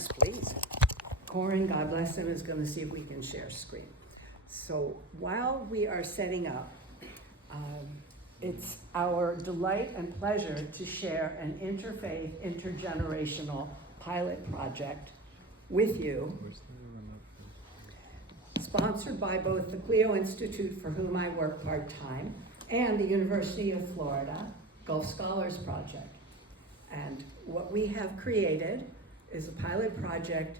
Yes, please. Corin, God bless him, is going to see if we can share screen. So while we are setting up, it's our delight and pleasure to share an interfaith, intergenerational pilot project with you, sponsored by both the Clio Institute, for whom I work part-time, and the University of Florida Gulf Scholars Project. And what we have created is a pilot project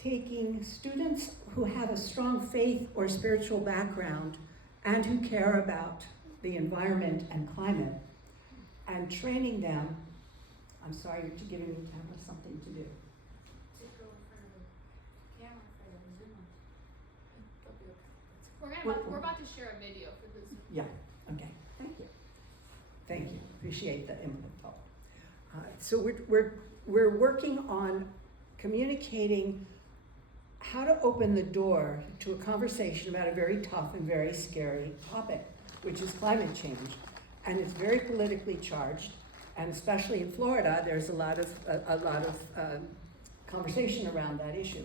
taking students who have a strong faith or spiritual background and who care about the environment and climate, and training them. I'm sorry, you're giving me Tamara something to do. Go in front of the camera for the Zoom. We're about to share a video for the Zoom. Yeah, okay, thank you. Thank you, appreciate the input, Paul. So we're working on communicating how to open the door to a conversation about a very tough and very scary topic, which is climate change. And it's very politically charged, and especially in Florida, there's a lot of conversation around that issue.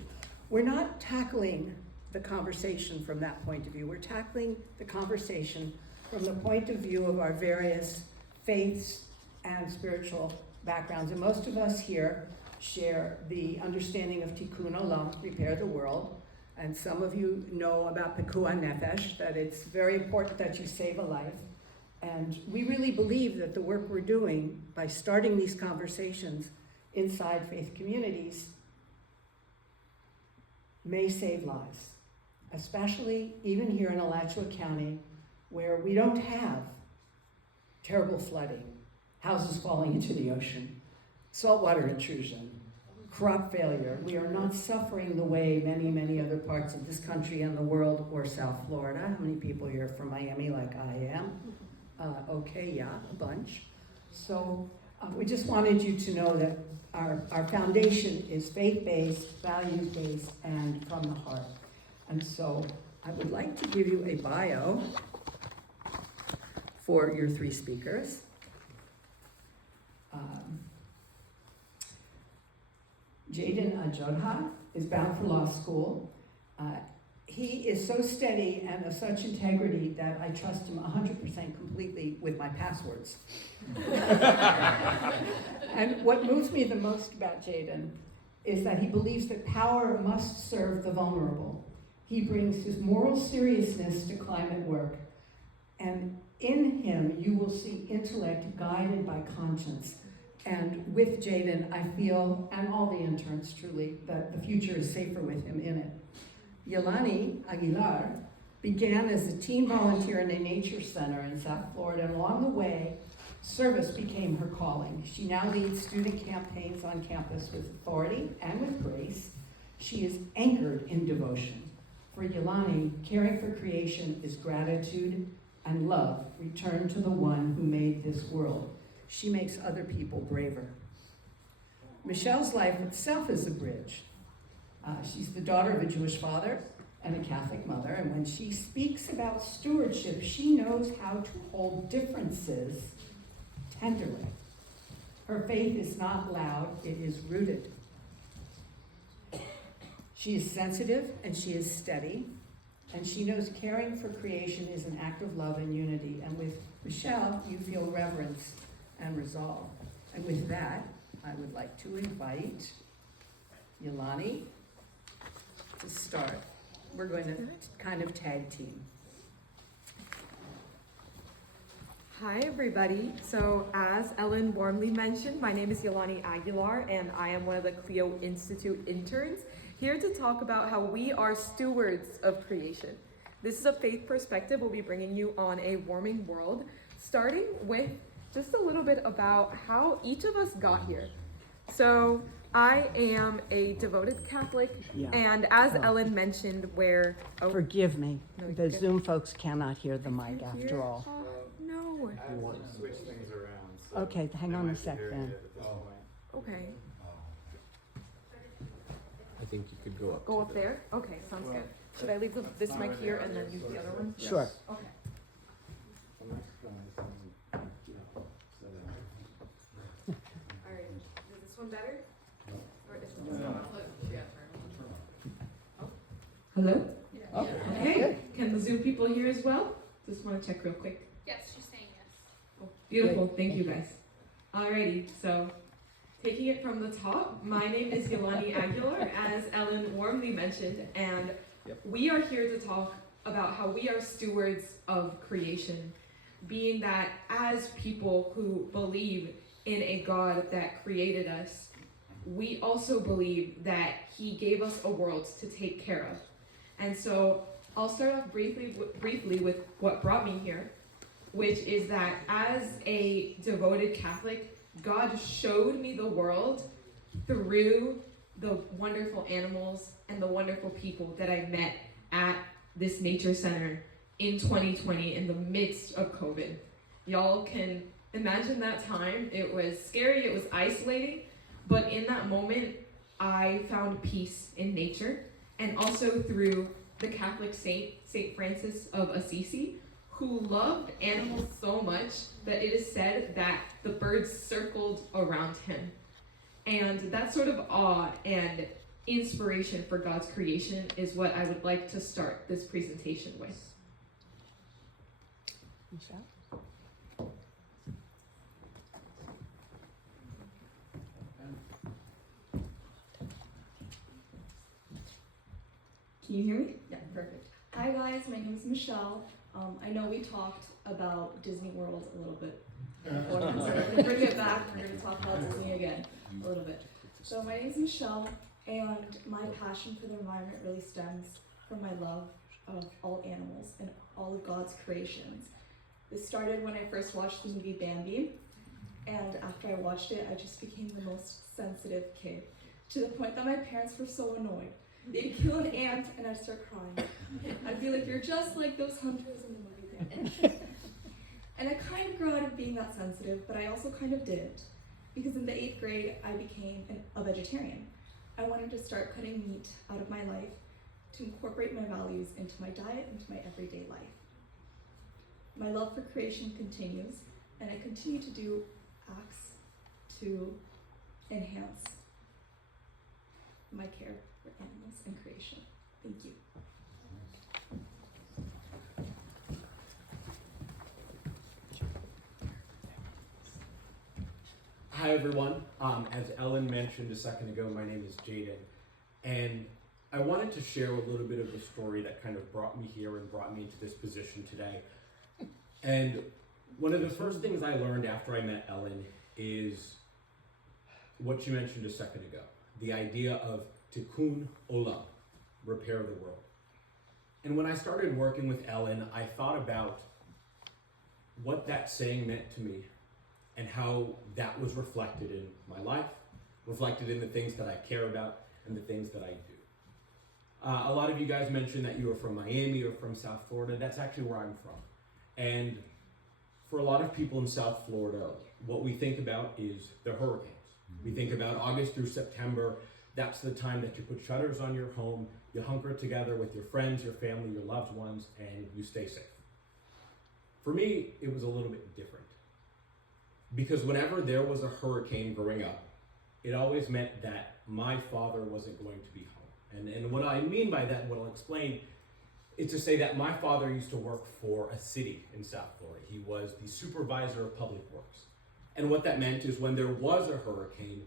We're not tackling the conversation from that point of view. We're tackling the conversation from the point of view of our various faiths and spiritual backgrounds. And most of us here share the understanding of Tikkun Olam, repair the world. And some of you know about Pekuah Nefesh, that it's very important that you save a life. And we really believe that the work we're doing by starting these conversations inside faith communities may save lives, especially even here in Alachua County, where we don't have terrible flooding, houses falling into the ocean, saltwater intrusion, crop failure. We are not suffering the way many, many other parts of this country and the world, or South Florida. How many people here from Miami like I am? Okay, yeah, a bunch. So we just wanted you to know that our foundation is faith-based, values-based, and from the heart. And so I would like to give you a bio for your three speakers. Jaden Ajodha is bound for law school. He is so steady and of such integrity that I trust him 100% completely with my passwords. And what moves me the most about Jaden is that he believes that power must serve the vulnerable. He brings his moral seriousness to climate work, and in him you will see intellect guided by conscience. And with Jaden, I feel, and all the interns truly, that the future is safer with him in it. Yelani Aguilar began as a teen volunteer in a nature center in South Florida, and along the way, service became her calling. She now leads student campaigns on campus with authority and with grace. She is anchored in devotion. For Yelani, caring for creation is gratitude and love returned to the one who made this world. She makes other people braver. Michelle's life itself is a bridge. She's the daughter of a Jewish father and a Catholic mother, and when she speaks about stewardship, she knows how to hold differences tenderly. Her faith is not loud, it is rooted. She is sensitive and she is steady, and she knows caring for creation is an act of love and unity. And with Michelle, you feel reverence and resolve. And with that, I would like to invite Yelani to start. We're going to kind of tag team. Hi everybody. So as Ellen warmly mentioned, my name is Yelani Aguilar and I am one of the Clio Institute interns, here to talk about how we are stewards of creation. This is a faith perspective we'll be bringing you on a warming world, starting with just a little bit about how each of us got here. So I am a devoted Catholic, and as Ellen mentioned, where... Oh, forgive me, no, the good. Zoom folks cannot hear the mic after all. No. I want to switch things around. So Okay, hang on a sec then. Okay. I think you could go up. Go up there? Okay, sounds good. Should I leave this mic here and then use the other one? Sure. Okay. All right. Is this one better? Hello? Yeah. Okay. Can the Zoom people hear as well? Just want to check real quick. Yes, she's saying yes. Oh, beautiful. Thank you, guys. Alrighty, so taking it from the top, my name is Yolani Aguilar, as Ellen warmly mentioned, and we are here to talk about how we are stewards of creation, being that as people who believe in a God that created us, we also believe that He gave us a world to take care of. And so I'll start off briefly with what brought me here, which is that as a devoted Catholic, God showed me the world through the wonderful animals and the wonderful people that I met at this nature center in 2020 in the midst of COVID. Y'all can imagine that time. It was scary, it was isolating, but in that moment, I found peace in nature, and also through the Catholic saint, Saint Francis of Assisi, who loved animals so much that it is said that the birds circled around him. And that sort of awe and inspiration for God's creation is what I would like to start this presentation with. Michelle? Can you hear me? Yeah, perfect. Hi guys, my name is Michelle. I know we talked about Disney World a little bit before, so we're going to bring it back. We're going to talk about Disney again a little bit. So my name is Michelle, and my passion for the environment really stems from my love of all animals and all of God's creations. This started when I first watched the movie Bambi, and after I watched it, I just became the most sensitive kid, to the point that my parents were so annoyed. They'd kill an ant and I'd start crying. I'd be like, you're just like those hunters in the movie Bambi. And I kind of grew out of being that sensitive, but I also kind of didn't. Because in the 8th grade, I became a vegetarian. I wanted to start cutting meat out of my life to incorporate my values into my diet, into my everyday life. My love for creation continues, and I continue to do acts to enhance my care for animals and creation. Thank you. Hi everyone. As Ellen mentioned a second ago, my name is Jaden, and I wanted to share a little bit of the story that kind of brought me here and brought me into this position today. And one of the first things I learned after I met Ellen is what she mentioned a second ago, the idea of tikkun olam, repair the world. And when I started working with Ellen, I thought about what that saying meant to me and how that was reflected in my life, reflected in the things that I care about and the things that I do. A lot of you guys mentioned that you were from Miami or from South Florida. That's actually where I'm from. And for a lot of people in South Florida, what we think about is the hurricanes. We think about August through September. That's the time that you put shutters on your home, you hunker together with your friends, your family, your loved ones, and you stay safe. For me, it was a little bit different. Because whenever there was a hurricane growing up, it always meant that my father wasn't going to be home. And what I mean by that, what I'll explain, is to say that my father used to work for a city in South Florida. He was the supervisor of public works. And what that meant is when there was a hurricane,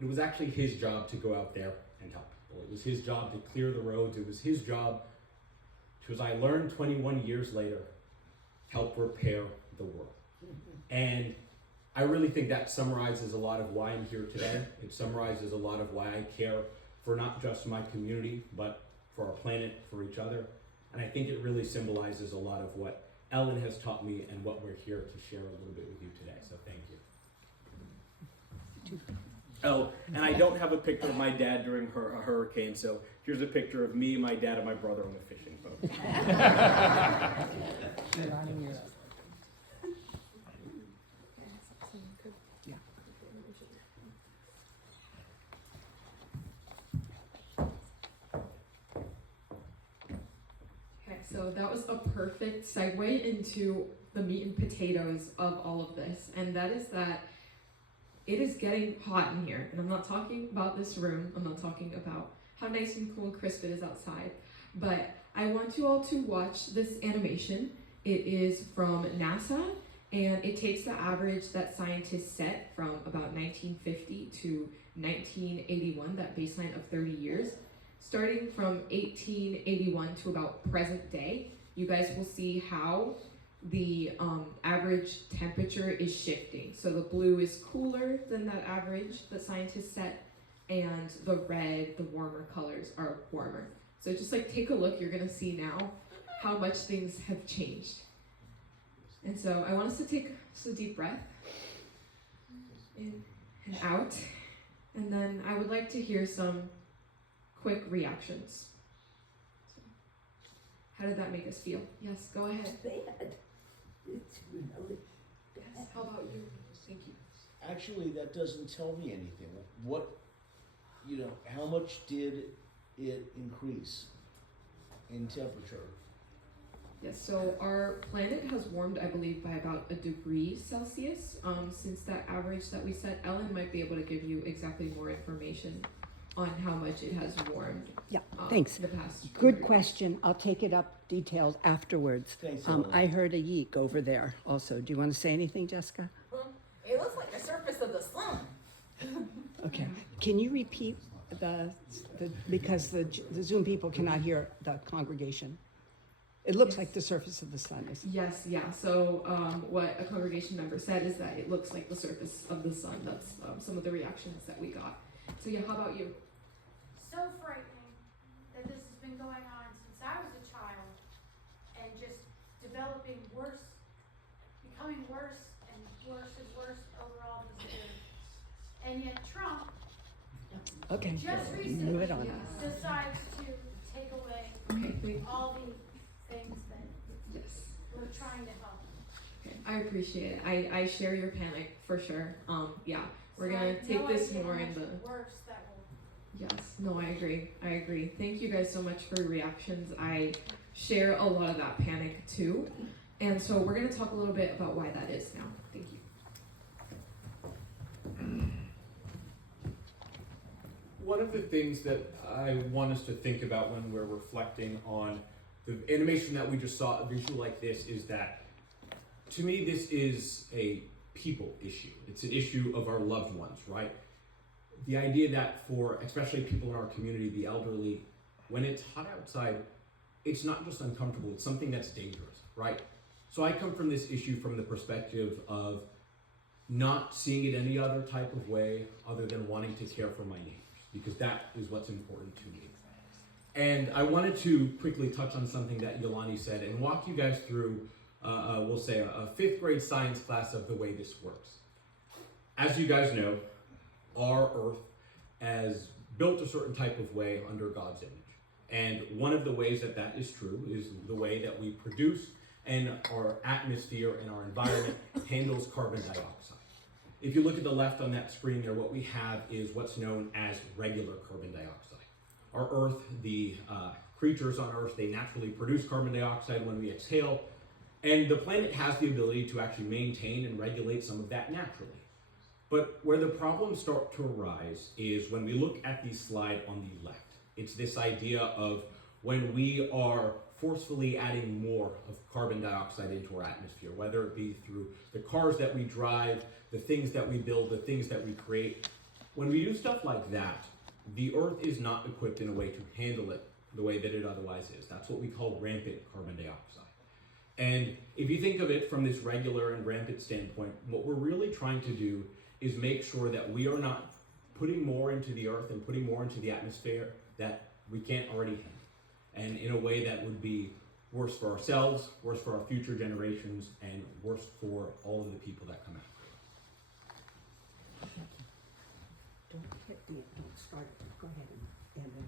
it was actually his job to go out there and help people. It was his job to clear the roads. It was his job to, as I learned 21 years later, help repair the world. And I really think that summarizes a lot of why I'm here today. It summarizes a lot of why I care for not just my community, but for our planet, for each other. And I think it really symbolizes a lot of what Ellen has taught me and what we're here to share a little bit with you today. So thank you. Oh, and I don't have a picture of my dad during a hurricane, so here's a picture of me, my dad, and my brother on a fishing boat. So that was a perfect segue into the meat and potatoes of all of this, and that is that it is getting hot in here, and I'm not talking about this room, I'm not talking about how nice and cool and crisp it is outside, But I want you all to watch this animation. It is from NASA, and it takes the average that scientists set from about 1950 to 1981, that baseline of 30 years. Starting from 1881 to about present day, you guys will see how the average temperature is shifting. So the blue is cooler than that average that scientists set, and the red, the warmer colors, are warmer. So just like take a look, you're gonna see now how much things have changed. And so I want us to take just a deep breath, in and out, and then I would like to hear some quick reactions. So, how did that make us feel? Yes, go ahead. Bad. It's really Yes, how about you? Thank you. Actually, that doesn't tell me anything. What, how much did it increase in temperature? Yes, so our planet has warmed, I believe, by about 1 degree Celsius since that average that we set. Ellen might be able to give you exactly more information on how much it has warmed. Yeah, thanks. The past. Good question. I'll take it up detailed afterwards. Thanks, Ellen. I heard a yeek over there also. Do you want to say anything, Jessica? It looks like the surface of the sun. Okay. Can you repeat because the Zoom people cannot hear the congregation? It looks Yes. like the surface of the sun is. Yes, yeah. So what a congregation member said is that it looks like the surface of the sun. That's some of the reactions that we got. So yeah, how about you? So frightening that this has been going on since I was a child and just developing worse, becoming worse and worse overall this year. And yet Trump Okay. just Move recently it on. Yes. decides to take away Okay, wait. all the things that Yes. we're trying to help. Okay, I appreciate it. I share your panic for sure. Yeah, we're So I gonna have take no this idea more how in much the. worse that will. Yes, no, I agree. I agree. Thank you guys so much for your reactions. I share a lot of that panic too. And so we're going to talk a little bit about why that is now. Thank you. One of the things that I want us to think about when we're reflecting on the animation that we just saw, a visual like this, is that to me this is a people issue. It's an issue of our loved ones, right? The idea that for especially people in our community, the elderly, when it's hot outside, it's not just uncomfortable, it's something that's dangerous, right? So I come from this issue from the perspective of not seeing it any other type of way other than wanting to care for my neighbors, because that is what's important to me. And I wanted to quickly touch on something that Yolani said and walk you guys through, we'll say, a 5th grade science class of the way this works. As you guys know, our earth has built a certain type of way under God's image. And one of the ways that that is true is the way that we produce and our atmosphere and our environment handles carbon dioxide. If you look at the left on that screen there, what we have is what's known as regular carbon dioxide. Our earth, the creatures on earth, they naturally produce carbon dioxide when we exhale, and the planet has the ability to actually maintain and regulate some of that naturally. But where the problems start to arise is when we look at the slide on the left. It's this idea of when we are forcefully adding more of carbon dioxide into our atmosphere, whether it be through the cars that we drive, the things that we build, the things that we create. When we do stuff like that, the earth is not equipped in a way to handle it the way that it otherwise is. That's what we call rampant carbon dioxide. And if you think of it from this regular and rampant standpoint, what we're really trying to do is make sure that we are not putting more into the earth and putting more into the atmosphere that we can't already handle. And in a way that would be worse for ourselves, worse for our future generations, and worse for all of the people that come after us. Don't start. Go ahead and end it.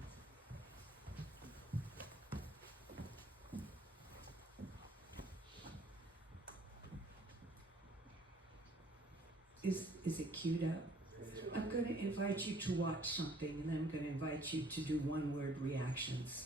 Is it queued up? I'm going to invite you to watch something, and then I'm going to invite you to do one-word reactions.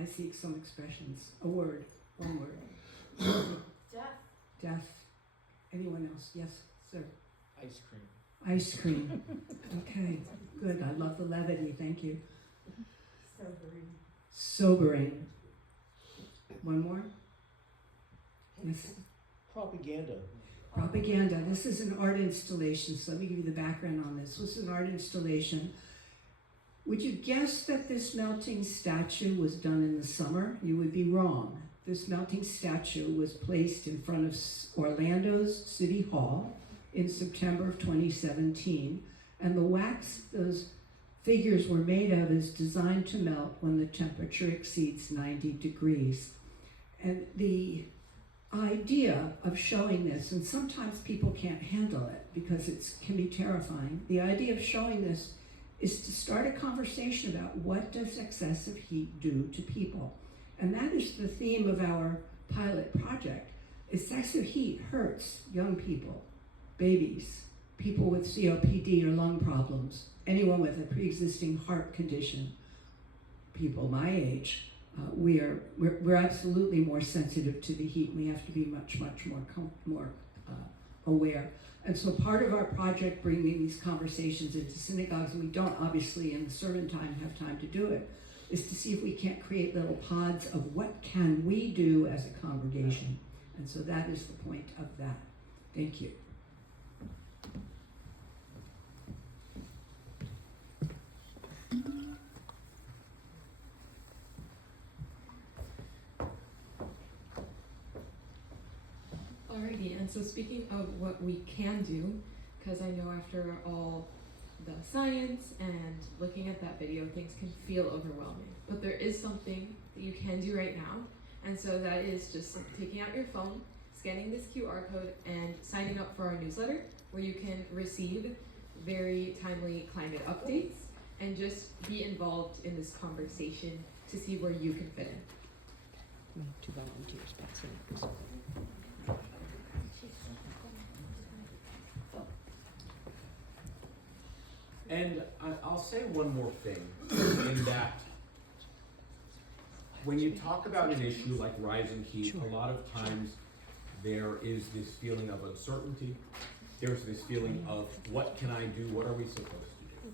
I see some expressions. A word, one word. Death. Death. Anyone else? Yes, sir. Ice cream. Ice cream. Okay, good. I love the levity. Thank you. Sobering. One more? Yes. Propaganda. Propaganda. This is an art installation, so let me give you the background on this. This is an art installation. Would you guess that this melting statue was done in the summer? You would be wrong. This melting statue was placed in front of Orlando's City Hall in September of 2017, and the wax those figures were made of is designed to melt when the temperature exceeds 90 degrees. And the idea of showing this, and sometimes people can't handle it because it can be terrifying, the idea of showing this is to start a conversation about what does excessive heat do to people. And that is the theme of our pilot project. Excessive heat hurts young people, babies, people with COPD or lung problems, anyone with a pre-existing heart condition, people my age. We're absolutely more sensitive to the heat. We have to be much more aware. And so part of our project, bringing these conversations into synagogues, and we don't obviously in the sermon time have time to do it, is to see if we can't create little pods of what can we do as a congregation. And so that is the point of that. Thank you. Alrighty, and so speaking of what we can do, because I know after all the science and looking at that video, things can feel overwhelming. But there is something that you can do right now, and so that is just taking out your phone, scanning this QR code, and signing up for our newsletter, where you can receive very timely climate updates and just be involved in this conversation to see where you can fit in. We have 2 volunteers passing. And I'll say one more thing, in that when you talk about an issue like rising heat, a lot of times there is this feeling of uncertainty. There's this feeling of what can I do? What are we supposed to do?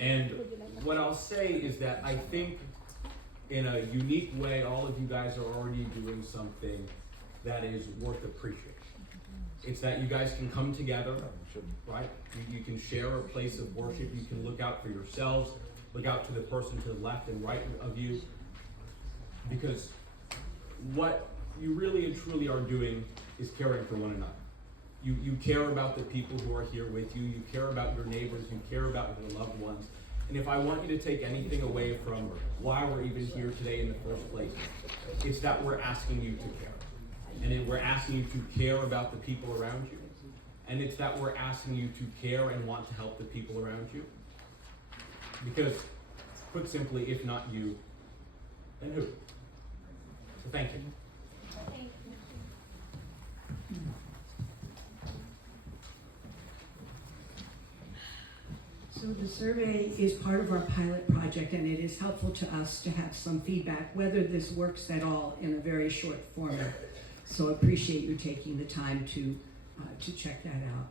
And what I'll say is that I think in a unique way, all of you guys are already doing something that is worth appreciating. It's that you guys can come together, right? You can share a place of worship. You can look out for yourselves, look out to the person to the left and right of you. Because what you really and truly are doing is caring for one another. You care about the people who are here with you. You care about your neighbors. You care about your loved ones. And if I want you to take anything away from why we're even here today in the first place, it's that we're asking you to care. And we're asking you to care about the people around you. And it's that we're asking you to care and want to help the people around you. Because, put simply, if not you, then who? So thank you. So the survey is part of our pilot project, and it is helpful to us to have some feedback, whether this works at all in a very short format. So appreciate you taking the time to check that out.